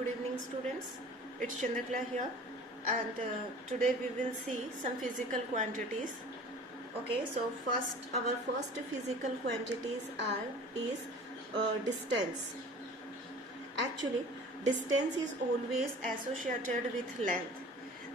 Good evening students, it's Chandrakala here and today we will see some physical quantities. Okay, so our first physical quantities is distance. Actually, distance is always associated with length.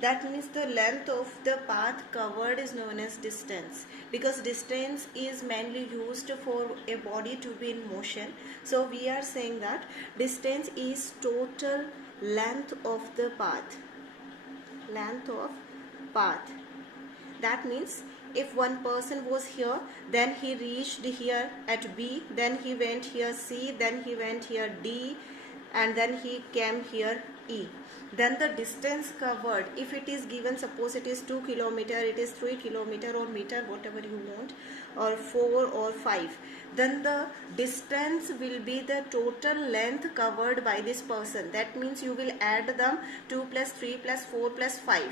That means the length of the path covered is known as distance, because distance is mainly used for a body to be in motion. So we are saying that distance is total length of the path. Length of path. That means if one person was here, then he reached here at B, then he went here C, then he went here D, and then he came here E. Then the distance covered, if it is given, suppose it is 2 kilometer, it is 3 kilometer or meter, whatever you want, or 4 or 5, then the distance will be the total length covered by this person. That means you will add them 2 plus 3 plus 4 plus 5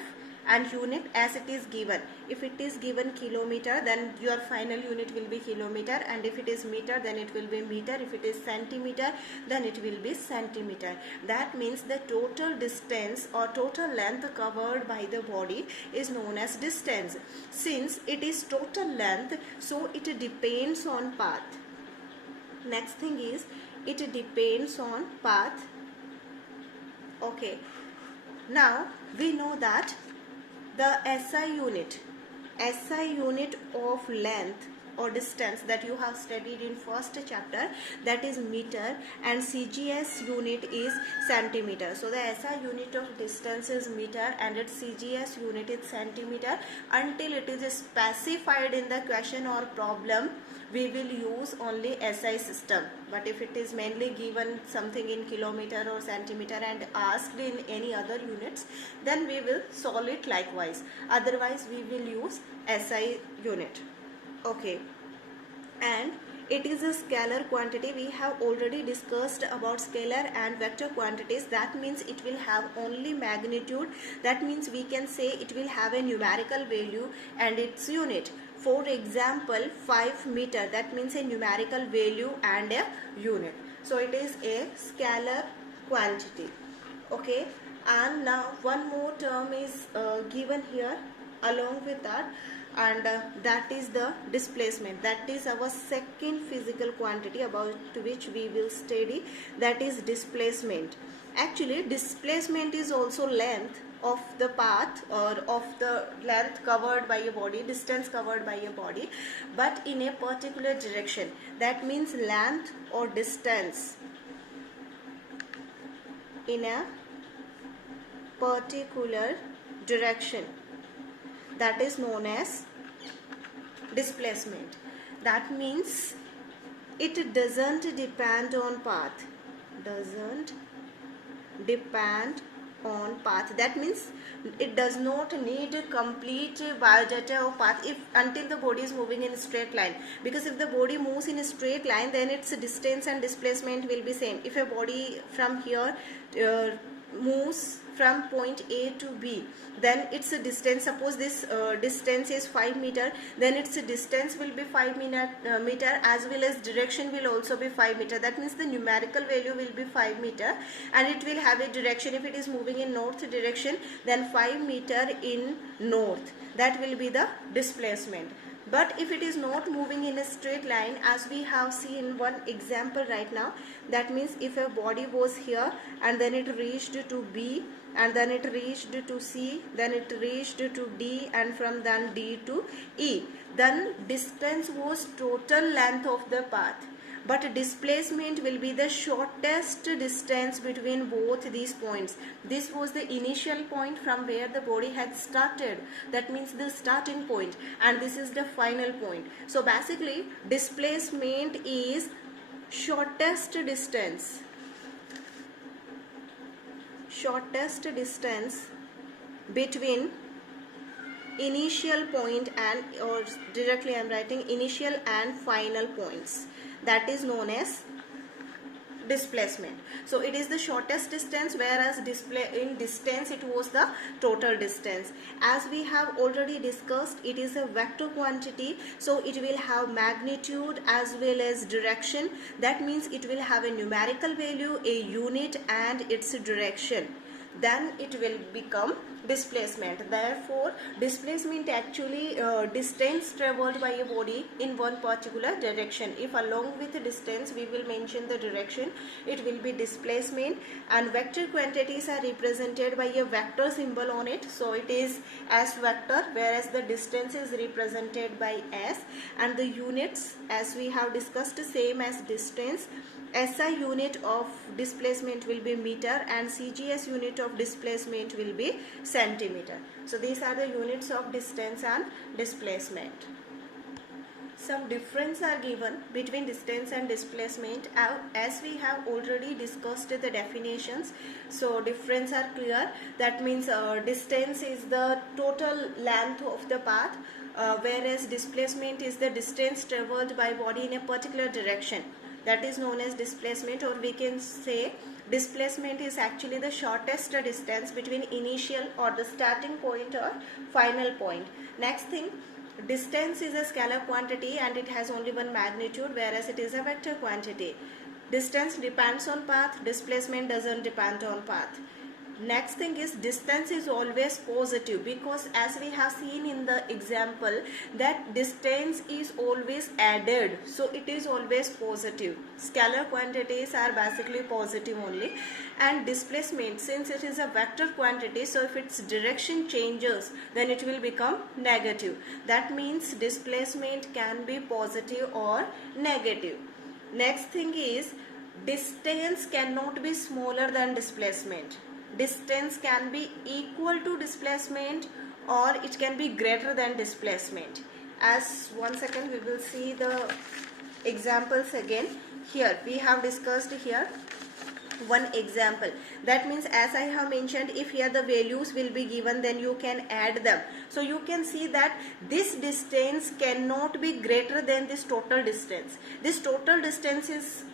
and unit as it is given. If it is given kilometer, then your final unit will be kilometer, and if it is meter, then it will be meter. If it is centimeter, then it will be centimeter. That means the total distance or total length covered by the body is known as distance. Since it is total length, so it depends on path. Next thing is, it depends on path. Okay, now we know that the SI unit of length or distance that you have studied in first chapter, that is meter, and CGS unit is centimeter. So the SI unit of distance is meter and its CGS unit is centimeter. Until it is specified in the question or problem, we will use only SI system. But if it is mainly given something in kilometer or centimeter and asked in any other units, then we will solve it likewise. Otherwise we will use SI unit. Okay, and it is a scalar quantity. We have already discussed about scalar and vector quantities. That means it will have only magnitude. That means we can say it will have a numerical value and its unit. For example, 5 meter, that means a numerical value and a unit. So it is a scalar quantity. Okay, and now one more term is given here along with that, and that is the displacement. That is our second physical quantity about which we will study, that is displacement. Actually, displacement is also length of the path or of the length covered by a body, distance covered by a body, but in a particular direction. That means length or distance in a particular direction, that is known as displacement. That means it doesn't depend on path. Doesn't depend on path. That means it does not need complete biodata of path if until the body is moving in a straight line, because if the body moves in a straight line, then its distance and displacement will be same. If a body from here moves from point A to B, then its distance, suppose this distance is 5 meter, then its distance will be 5 meter, as well as direction will also be 5 meter. That means the numerical value will be 5 meter and it will have a direction. If it is moving in north direction, then 5 meter in north, that will be the displacement. But if it is not moving in a straight line, as we have seen one example right now, that means if a body was here and then it reached to B, and then it reached to C, then it reached to D, and from then D to E, then distance was total length of the path, but displacement will be the shortest distance between both these points. This was the initial point from where the body had started, that means the starting point, and this is the final point. So basically displacement is shortest distance between initial point and, or directly I am writing initial and final points. That is known as displacement. So it is the shortest distance, whereas in distance it was the total distance. As we have already discussed, it is a vector quantity, so it will have magnitude as well as direction. That means it will have a numerical value, a unit, and its direction. Then it will become displacement. Therefore displacement actually distance traveled by a body in one particular direction. If along with the distance we will mention the direction, it will be displacement. And vector quantities are represented by a vector symbol on it, so it is as vector, whereas the distance is represented by s. And the units, as we have discussed, same as distance. SI unit of displacement will be meter and CGS unit of displacement will be centimeter. So these are the units of distance and displacement. Some difference are given between distance and displacement as we have already discussed the definitions. So difference are clear. That means distance is the total length of the path, whereas displacement is the distance traveled by body in a particular direction. That is known as displacement, or we can say displacement is actually the shortest distance between initial or the starting point or final point. Next thing, distance is a scalar quantity and it has only one magnitude, whereas it is a vector quantity. Distance depends on path, displacement doesn't depend on path. Next thing is distance is always positive, because as we have seen in the example that distance is always added, so it is always positive. Scalar quantities are basically positive only. And displacement, since it is a vector quantity, so if its direction changes then it will become negative. That means displacement can be positive or negative. Next thing is distance cannot be smaller than displacement. Distance can be equal to displacement or it can be greater than displacement. As one second we will see the examples again. Here we have discussed here one example. That means, as I have mentioned, if here the values will be given, then you can add them. So you can see that this distance cannot be greater than this total distance. This total distance is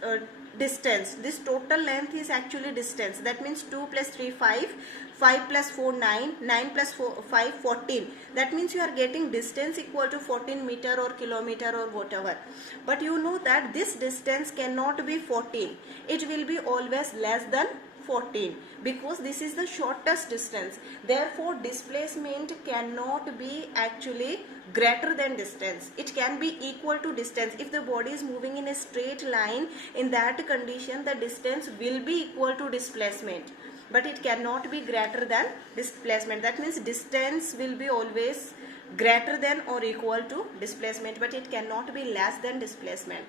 distance. This total length is actually distance. That means 2 plus 3 5, 5 plus 4 9, 9 plus 5 14. That means you are getting distance equal to 14 meter or kilometer or whatever. But you know that this distance cannot be 14. It will be always less than 14 because this is the shortest distance. Therefore displacement cannot be actually greater than distance. It can be equal to distance. If the body is moving in a straight line, in that condition the distance will be equal to displacement, but it cannot be greater than displacement. That means distance will be always greater than or equal to displacement, but it cannot be less than displacement.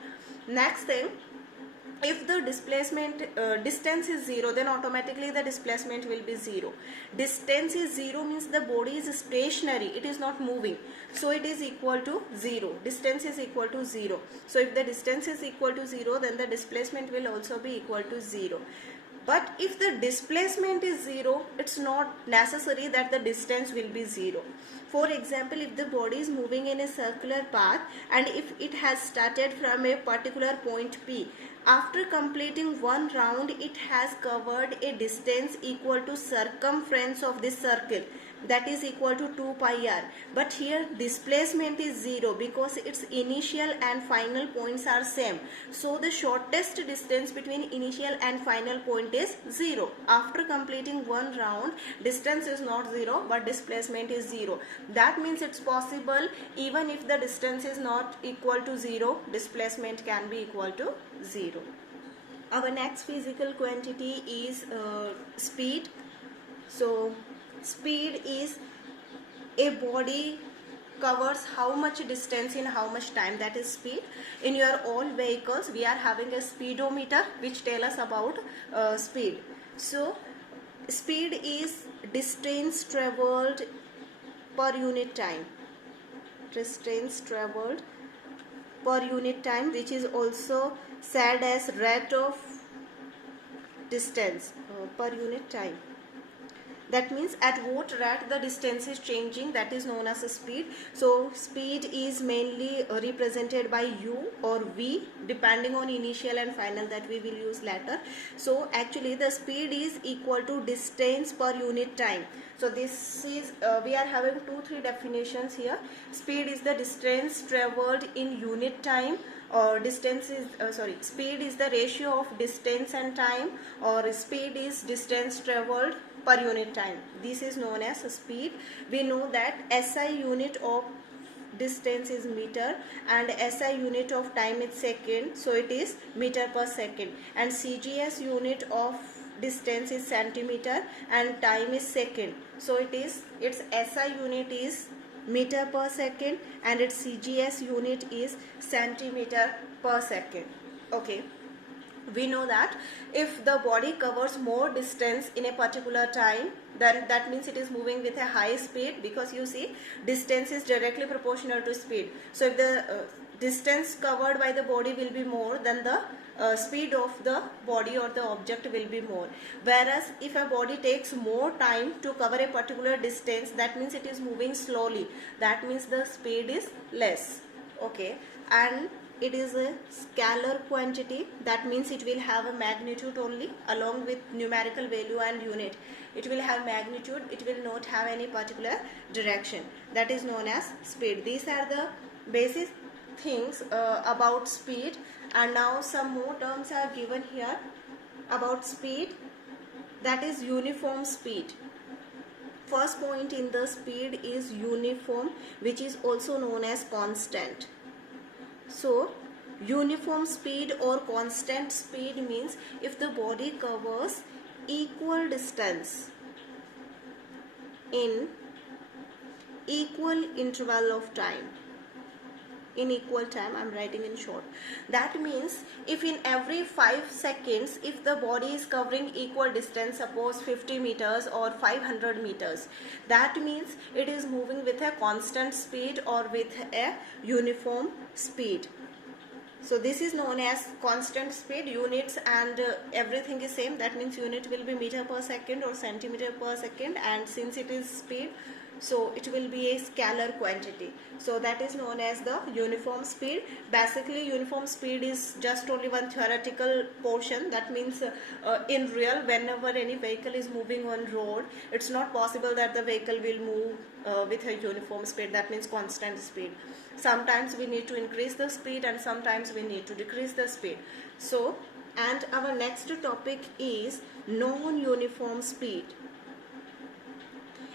Next thing, if the displacement distance is 0, then automatically the displacement will be 0. Distance is 0 means the body is stationary, it is not moving, so it is equal to 0. Distance is equal to 0. So if the distance is equal to 0, then the displacement will also be equal to 0. But if the displacement is 0, it's not necessary that the distance will be 0. For example, if the body is moving in a circular path and if it has started from a particular point P, after completing one round it has covered a distance equal to circumference of this circle, that is equal to 2 pi r. But here displacement is 0 because its initial and final points are same. So the shortest distance between initial and final point is 0. After completing one round, distance is not 0 but displacement is 0. That means it's possible even if the distance is not equal to 0, displacement can be equal to 0. Our next physical quantity is speed. So speed is a body covers how much distance in how much time, that is speed. In your all vehicles we are having a speedometer which tell us about speed. So speed is distance traveled per unit time. Distance traveled per unit time, which is also said as rate of distance per unit time. That means at what rate the distance is changing, that is known as a speed. So speed is mainly represented by u or v depending on initial and final, that we will use later. So actually the speed is equal to distance per unit time. So this is we are having 2-3 definitions here. Speed is the distance traveled in unit time, or distance is speed is the ratio of distance and time, or speed is distance traveled per unit time. This is known as speed. We know that SI unit of distance is meter and SI unit of time is second, so it is meter per second, and CGS unit of distance is centimeter and time is second, so its SI unit is meter per second and its CGS unit is centimeter per second. Okay, we know that if the body covers more distance in a particular time, then that means it is moving with a high speed, because you see distance is directly proportional to speed. So if the distance covered by the body will be more, then the speed of the body or the object will be more. Whereas if a body takes more time to cover a particular distance, that means it is moving slowly, that means the speed is less. Okay, and it is a scalar quantity, that means it will have a magnitude only along with numerical value and unit. It will have magnitude, it will not have any particular direction. That is known as speed. These are the basic things about speed. And now some more terms are given here about speed, that is uniform speed. First point in the speed is uniform, which is also known as constant. So uniform speed or constant speed means if the body covers equal distance in equal interval of time, in equal time, I am writing in short. That means if in every 5 seconds, if the body is covering equal distance, suppose 50 meters or 500 meters, that means it is moving with a constant speed or with a uniform speed. So this is known as constant speed. Units and everything is same, that means unit will be meter per second or centimeter per second, and since it is speed, so it will be a scalar quantity. So that is known as the uniform speed. Basically uniform speed is just only one theoretical portion. That means in real, whenever any vehicle is moving on road, it's not possible that the vehicle will move with a uniform speed, that means constant speed. Sometimes we need to increase the speed and sometimes we need to decrease the speed. So, and our next topic is non-uniform speed.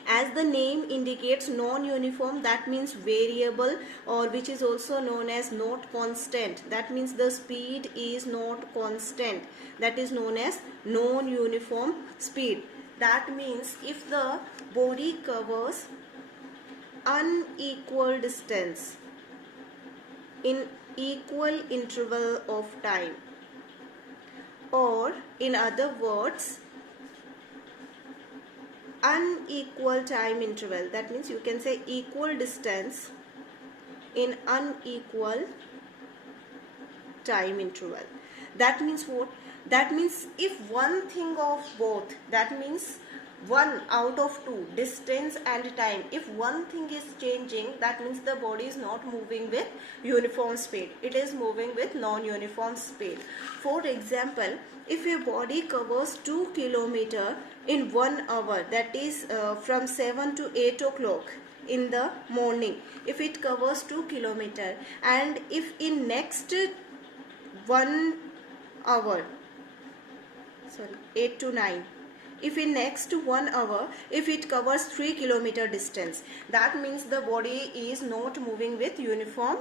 As the name indicates, non-uniform, that means variable, or which is also known as not constant. That means the speed is not constant. That is known as non-uniform speed. That means if the body covers unequal distance in equal interval of time, or in other words, unequal time interval, that means you can say equal distance in unequal time interval. That means what? That means if one thing of both, that means one out of two, distance and time, if one thing is changing, that means the body is not moving with uniform speed, it is moving with non-uniform speed. For example, if a body covers 2 kilometers in 1 hour, that is from 7 to 8 o'clock in the morning, if it covers 2 kilometers, and if in next 1 hour, 8 to 9, if in next 1 hour, if it covers 3 kilometer distance, that means the body is not moving with uniform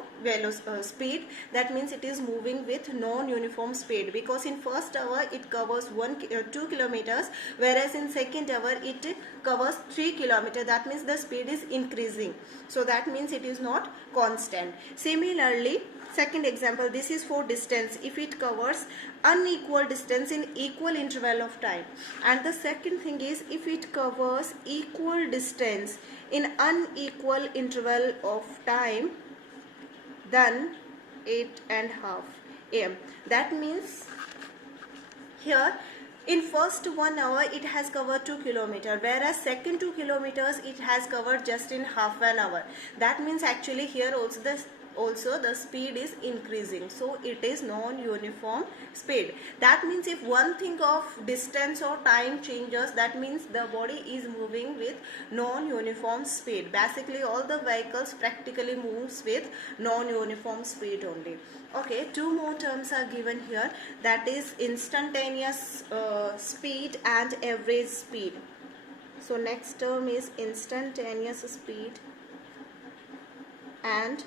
speed. That means it is moving with non-uniform speed, because in first hour it covers 2 kilometers, whereas in second hour it covers 3 kilometers. That means the speed is increasing. So that means it is not constant. Similarly, second example, this is for distance. If it covers unequal distance in equal interval of time, and the second thing is if it covers equal distance in unequal interval of time, then 8:30 am. That means here In first 1 hour it has covered 2 kilometers, whereas second 2 kilometers it has covered just in half an hour. That means actually here also the speed is increasing, so it is non-uniform speed. That means if one thing of distance or time changes, that means the body is moving with non-uniform speed. Basically all the vehicles practically moves with non-uniform speed only. Okay, two more terms are given here, that is instantaneous speed and average speed. So next term is instantaneous speed and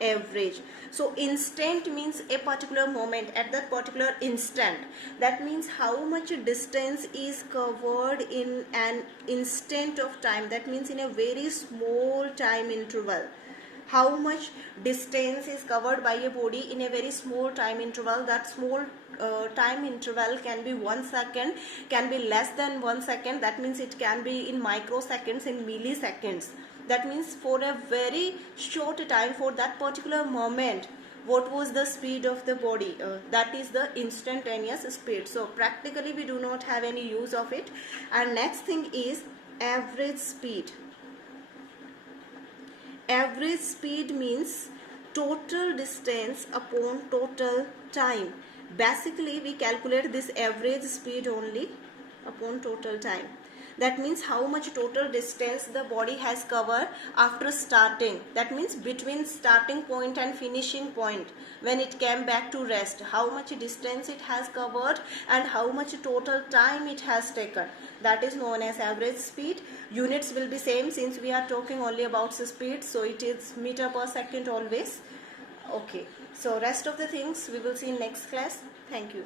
average. So instant means a particular moment, at that particular instant. That means how much distance is covered in an instant of time. That means in a very small time interval. How much distance is covered by a body in a very small time interval. That small time interval can be 1 second, can be less than 1 second. That means it can be in microseconds, in milliseconds. That means for a very short time, for that particular moment, what was the speed of the body, that is the instantaneous speed. So practically we do not have any use of it. And next thing is average speed. Average speed means total distance upon total time. Basically we calculate this average speed only upon total time. That means how much total distance the body has covered after starting. That means between starting point and finishing point, when it came back to rest, how much distance it has covered and how much total time it has taken. That is known as average speed. Units will be same since we are talking only about speed, so it is meter per second always. Okay, so rest of the things we will see in next class. Thank you.